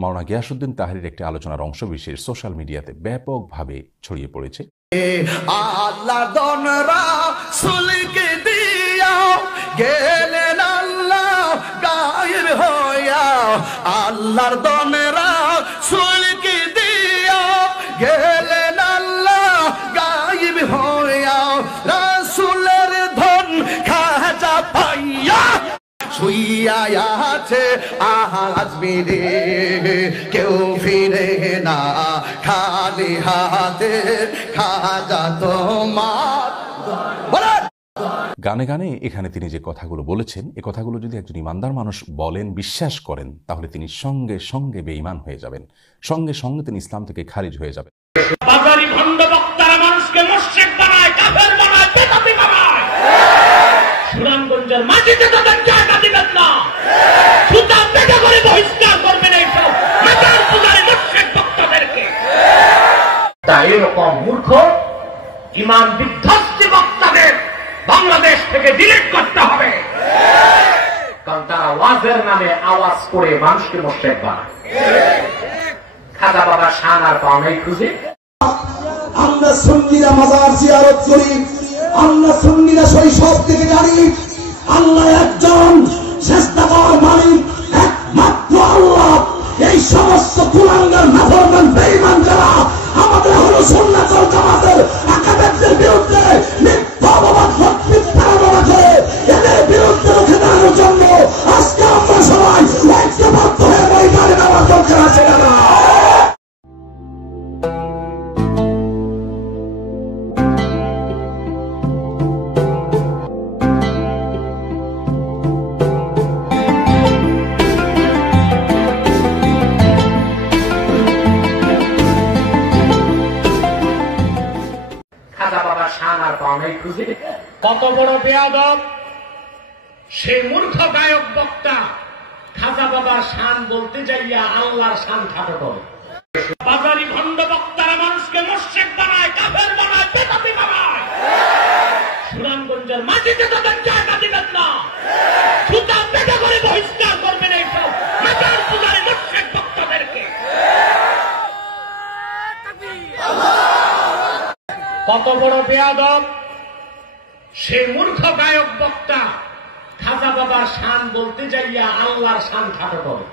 মাওলানা Giasuddin Tahrir একটি আলোচনার অংশবিশেষ সোশ্যাল মিডিয়াতে ব্যাপকভাবে ছড়িয়ে পড়েছে। আল্লাহ দনরা সুলকে দিয়া গেলেন আল্লাহ গায়ের হইয়া, আল্লাহর দনরা সুলকে দিয়া গেলেন আল্লাহ গায়েব হইয়া, রাসূলের ধন খাজা পাইয়া শুইয়া আছে আজ মিলে কেউ ফিরে না খালি হাতে, খাজা তোমার। গানে গানে এখানে তিনি যে কথাগুলো বলেছেন, এ কথাগুলো যদি একজন ইমানদার মানুষ বলেন, বিশ্বাস করেন, তাহলে তিনি সঙ্গে সঙ্গে বেঈমান হয়ে যাবেন, সঙ্গে সঙ্গে তিনি ইসলাম থেকে খারিজ হয়ে যাবেন। বাজারি ভণ্ড বক্তারা মানুষকে মুশরিক বানায়, কাফের বানায়, বেদাতি বানায়। সুনামগঞ্জের মাটিতে তাদের জায়গা দিবেন না, সুতা পেটা করে বহিষ্কার করবেন এইসব মাজার পূজারী মুশরিক বক্তাদেরকে। তাই এরকম মূর্খ ইমান বিধ্বস্ত বক্তাদের বাংলাদেশ থেকে ডিলিট করতে হবে, কারণ তারা ওয়াজের নামে আওয়াজ করে মানুষকে মুশরিক বানায়। খাজা বাবা শান আর পাওনাই খুঁজে। আমরা সুন্নিরা মাজার জিয়ারত করি, আমরা সুন্নিরা শৈশব থেকে জানি আল্লাহ একজন, শেষদার মালিক একমাত্র আল্লাহ। এই সমস্ত কুলাঙ্গার নাফরমান বেঈমান যারা আমাদের আহলে সুন্নাত ওয়াল জামাতের আকাবেরদের বিরুদ্ধে মিথ্যা অপবাদ মিথ্যা আলোচনা করে, এদের বিরুদ্ধে রুখে দাঁড়ানোর জন্য আজকে আমরা সবাই ঐক্যবদ্ধ হয়ে ময়দানে নামার দরকার আছে। কত বড় বেয়াদব সেই মূর্খ গায়ক বক্তা, খাজা বাবার শান বলতে যাইয়া আল্লাহর শান খাটো করে। বাজারি ভণ্ড বক্তারা মানুষকে মুশরিক বানায়, কাফের বানায়, বেদাতি বানায়। সুনামগঞ্জের মাটিতে তাদের জায়গা দিবেন না, সুতা পেটা করে বহিষ্কার করবেন এইসব মাজার পূজারী মুশরিক বক্তাদেরকে। কত বড় বেয়াদব সেই মূর্খ গায়ক বক্তা, খাজা বাবার শান বলতে যাইয়া আল্লাহর শান খাটো করে।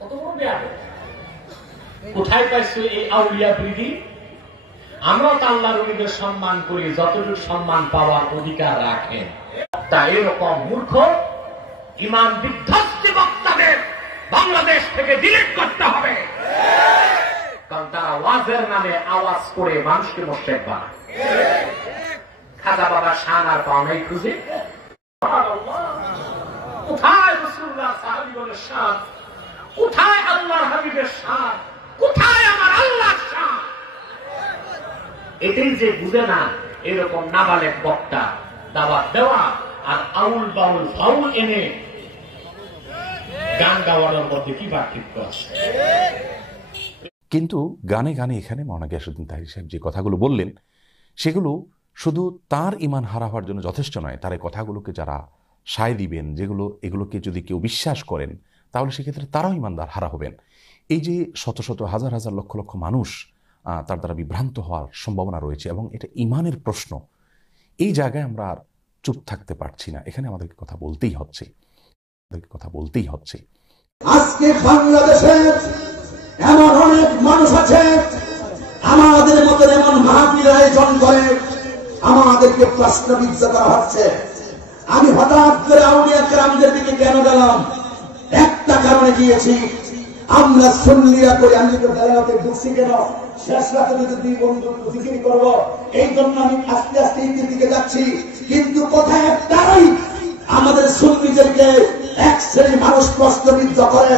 কত বড় বেয়াদব! কোথায় পাইছো এই আউলিয়া প্রীতি? আমরা তো আল্লাহর ওলিদের সম্মান করি যতটুকু সম্মান পাওয়ার অধিকার রাখেন। তাই এরকম মূর্খ ইমান বিধ্বস্ত বক্তাদের বাংলাদেশ থেকে ডিলিট করতে হবে, কারণ তারা ওয়াজের নামে আওয়াজ করে মানুষকে মুশরিক বানায়। খাজা বাবা শান আর পাওনাই খুঁজে। কোথায় রাসূলুল্লাহ সাহাবীদের শান, কোথায় আল্লাহর হাবিবের শান, কোথায় আমার আল্লাহর শান? এটাই যে বুঝে না এরকম নাবালেক বক্তা দাওয়াত দেওয়া আর আউল বাউল ফাউল এনে গান গাওয়ানোর মধ্যে কি পার্থক্য আছে? কিন্তু গানে গানে এখানে মাওলানা গিয়াসউদ্দিন তাহরি সাহেব যে কথাগুলো বললেন, সেগুলো শুধু তার ইমান হারা হওয়ার জন্য যথেষ্ট নয়। তার এই কথাগুলোকে যারা সায় দিবেন, এগুলোকে যদি কেউ বিশ্বাস করেন, তাহলে সেক্ষেত্রে তারাও ইমানদার হারা হবেন। এই যে শত শত হাজার হাজার লক্ষ লক্ষ মানুষ তার দ্বারা বিভ্রান্ত হওয়ার সম্ভাবনা রয়েছে এবং এটা ইমানের প্রশ্ন। এই জায়গায় আমরা আর চুপ থাকতে পারছি না, এখানে আমাদেরকে কথা বলতেই হচ্ছে। আজকে বাংলাদেশে এমন অনেক মানুষ আছে আমাদের মতন এমন মাহফিল আয়োজন করে আমাদেরকে প্রশ্নবিদ্ধ করা হচ্ছে। আমি হঠাৎ করে আউলিয়া কেরামদের দিকে কেন গেলাম? একটা কারণে গিয়েছি, আমরা সুন্নিরা করে আমি তো বেলাতে ঢুকছি কেন, শেষ রাতে যদি দুই বন্ধু জিকির করবো, এই জন্য আমি আস্তে আস্তে ঈদের দিকে যাচ্ছি। কিন্তু কথা একটাই, আমাদের সুন্নিদেরকে এক শ্রেণী মানুষ প্রশ্নবিদ্ধ করে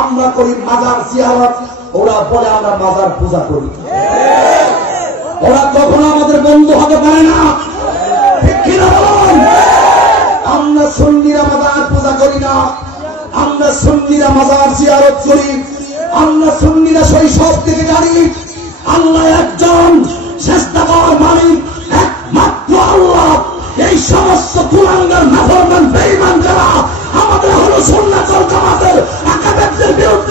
আমরা করি মাজার জিয়ারত, ওরা বলে আমরা মাজার পূজা করি। ওরা কখনো আমাদের বন্ধু হতে পারে না, ঠিক কিনা বলুন? আমরা সুন্নিরা মাজার পূজা করি না, আমরা সুন্নিরা মাজার জিয়ারত করি। আমরা সুন্নিরা শৈশব থেকে জানি আল্লাহ একজন, শেষদার মালিক একমাত্র আল্লাহ। এই সমস্ত কুলাঙ্গার নাফরমান বেঈমান যারা আমাদের আহলে সুন্নাত ওয়াল জামাতের আকাবেরদের বিরুদ্ধে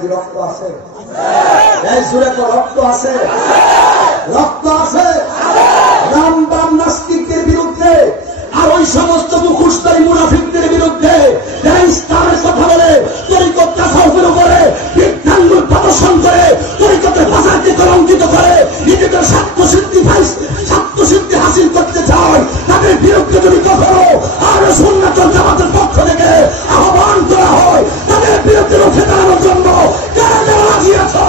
কি রক্ত আছে? এই সুরে তো রক্ত আছে, রক্ত আছে। রামবাম নাস্তিকদের বিরুদ্ধে আর ওই সমস্ত মুখোশধারী মুনাফিকদের বিরুদ্ধে যারা ইসলামের কথা বলে, তরিকত তাসাউফের উপরে বিজ্ঞানগুলো প্রদর্শন করে, তরিকতের ভাষাকে কলঙ্কিত করে, নিজেদের স্বার্থসিদ্ধি হাসিল করতে চায়, তাদের বিরুদ্ধে যদি কখনো আর সুন্নাত ওয়াল জামাতের পক্ষ থেকে আহ্বান করা হয়, তাদের বিরুদ্ধে রুখে দাঁড়ানোর জন্য কারা কারা রাজি আছো?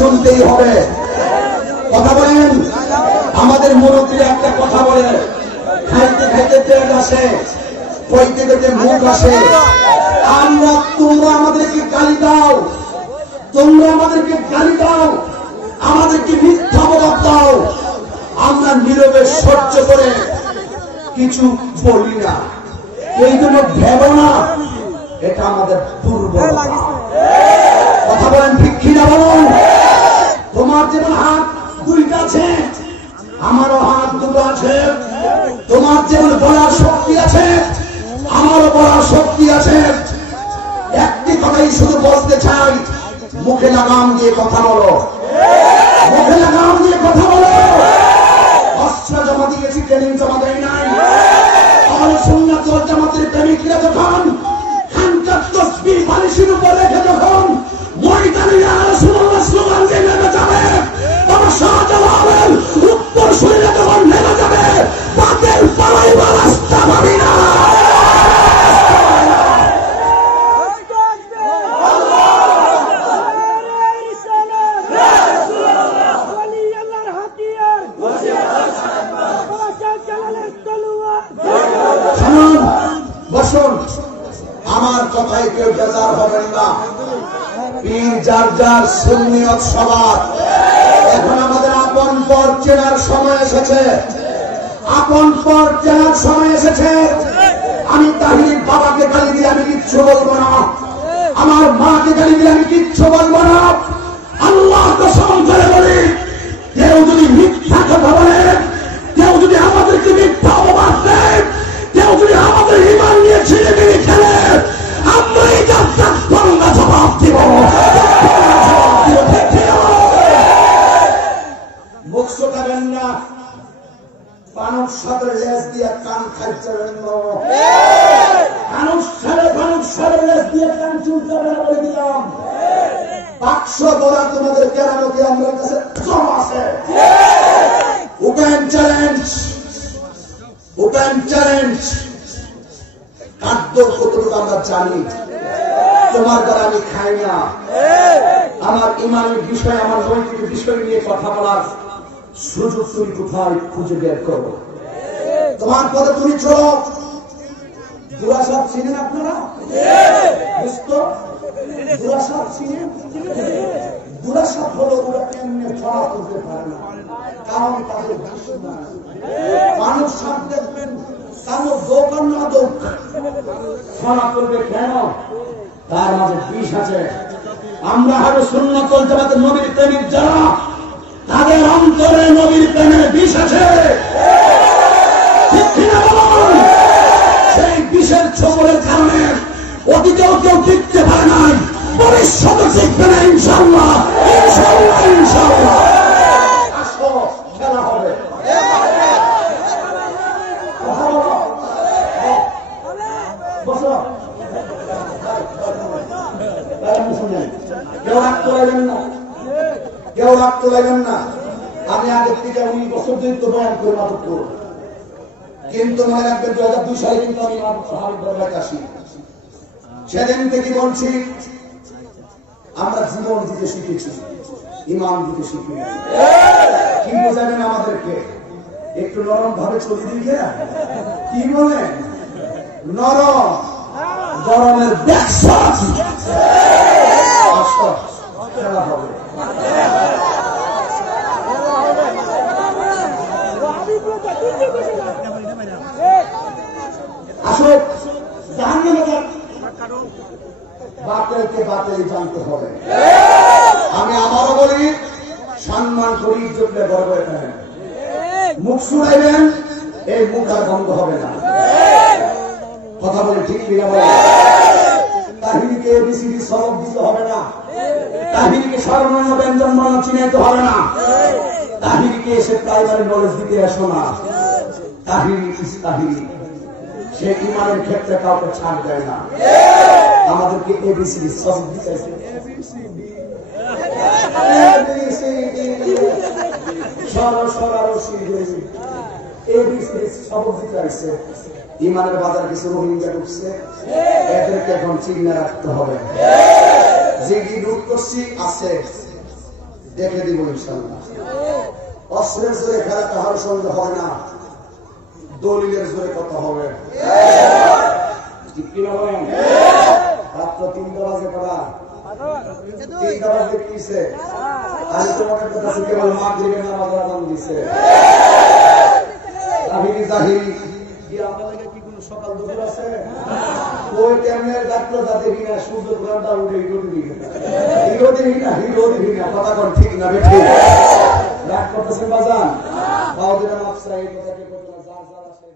শুনতেই হবে। কথা বলেন। আমাদের মুরব্বীরা একটা কথা বলে, খাইতে খাইতে পেট আসে, কইতে কইতে মুখ আসে। তোমরা আমাদেরকে গালি দাও, তোমরা আমাদেরকে গালি দাও, আমাদেরকে মিথ্যা অপবাদ দাও, আমরা নীরবে সহ্য করে কিছু বলি না। এই জন্য ভেবো না এটা আমাদের দুর্বলতা। কথা বলেন ঠিক কিনা বলুন। তোমার যেমন হাত দুইটা আছে, আমারও হাত দুটো আছে। তোমার যেমন বলার শক্তি আছে, আমারও বলার শক্তি আছে। একটি কথাই শুধু বলতে চাই, মুখে লাগাম দিয়ে কথা বলো, মুখে লাগাম দিয়ে কথা বলো। অস্ত্র জমা দিয়েছি, ট্রেনিং জমা দেয় নাই। আহলে সুন্নাত ওয়াল জামাতের প্রেমিকরা যখন খানকার তসবিহ বালিশের উপর রেখে যখন ময়দানে রাসূলুল্লাহ স্লোগান দিয়ে নেমে যাবে, তখন শাহজালালের উত্তর শরীরে যখন নেমে যাবে, বাতের পালাইবার রাস্তা পাবি না। বসুন, আমার কথায় কেউ বেজার হবেন না। পীর যার যার সুন্নিয়ত সবার। এখন আমাদের আপন পর চেনার সময় এসেছে, আপন পর চেনার সময় এসেছে। আমি তাহির বাবাকে গালি দিয়ে আমি কিচ্ছু বলবো না, আমার মাকে গালি দিয়ে আমি কিচ্ছু বলবো না। আল্লাহ কসম করে বলি, কেউ যদি মিথ্যা কথা বলে, কেউ যদি আমাদেরকে মিথ্যা অপবাদ দেয়, কেউ যদি আমাদের ঈমান নিয়ে ছিনিমিনি খেলে, আমরা এই যাত্রা করোনা জবাব দিব। মুখ শোকাবেন না, মানুষ সাথে লেজ দিয়ে কান খাইছেন না, মানুষ সাথে লেজ দিয়ে কান চুলকাবেন বলে দিলাম। বাক্স বলা তোমাদের কেরামতি আমার কাছে জমা আছে। Open challenge, open challenge. খাদ্য কতটুকু আমরা জানি, তোমার দ্বারা আমি খাই না। আমার ইমানের বিষয়, আমার নৈতিক বিষয় নিয়ে কথা বলার সুযোগ তুমি কোথায় খুঁজে বের করো। তোমার পথে তুমি চলো। দুরাসাব চিনেন আপনারা? দুরাসাব চিনেন? দুরাসাব হলো ওরা কেমনে ছড়া করতে পারে না, কারণ তাদের মানুষ সব দেখবেন কারো দোকান না দোক ছড়া করবে কেন? তার মাঝে বিষ আছে। আমরা আহলে সুন্নাত ওয়াল জামাতের নবীর প্রেমিক যারা, তাদের অন্তরে নবীর প্রেমের বিষ আছে। ঠিক কিনা বলুন? সেই বিষের ছোবলের কারণে অতীতেও কেউ টিকতে পারে নাই, ভবিষ্যতে টিকবে না ইনশাআল্লাহ, ইনশাআল্লাহ, ইনশাআল্লাহ। আসো, খেলা হবে। বসো। কেউ রাগ তোলাইবেন না, কেউ রাগ তোলাইবেন না। আমি আগের থেকে 19 বছর ধরে তো বয়ান করে মাদক করব, কিন্তু মনে রাখবেন 2002 সালে কিন্তু আমি মাদক সাহায্য দরবারে আসি। সেদিন থেকে বলছি আমরা জীবন দিতে শিখেছি, ইমান দিতে শিখি। কিন্তু জানেন আমাদেরকে একটু নরম ভাবে চলে দিকে কি বলে নরম গরমের ব্যবসা খেলা হবে। আসলে বাতিলকে বাতিল জানতে হবে। আমি আবারও বলি, সম্মান করি, ইজ্জত দিয়ে বড় করে ফেলেন। মুখ শুনাইবেন, এই মুখ আর বন্ধ হবে না। কথা বলে ঠিক কিনা বলে? তাহিরিকে এবিসিডি সবক দিতে হবে না, তাহিরিকে সর্বর্ণ ব্যঞ্জন বর্ণ চিনাইতে হবে না, তাহিরিকে এসে প্রাইমারি নলেজ দিতে আসো না। তাহিরি ইস তাহিরি, সে ইমানের ক্ষেত্রে কাউকে ছাড় দেয় না। আমাদেরকে এবিসিডি সবক দিতে ইমানের বাজার কিছু রোহিঙ্গা ঢুকছে, এদেরকে এখন চিহ্নে রাখতে হবে। যে কি লুট করছি আছে দেখে দিব ইনশাল্লাহ। অস্ত্রের জোরে খেলা কাহার সঙ্গে হয় না, দলিলের জোরে কথা হবে। ঠিক কিনা বলেন? রাত্র 3টা বাজে করা 3টা বাজে কিছে, আমি তোমাদের কাছে কেবল মাগরিবের নামাজ আযান দিছে। তাহিরি জাহিরি কি আমাদের কি কোনো সকাল দুপুর আছে? ওই কেমনে ডাক্তার যাতে কিনা সূর্য গ্রহণটা উঠে হিরো দিবি না, কথা কোন ঠিক না বেঠি রাগ করতেছেন বাজান। বাউদিনা মাফসা এই কথাকে বলতে না, যা যা আছে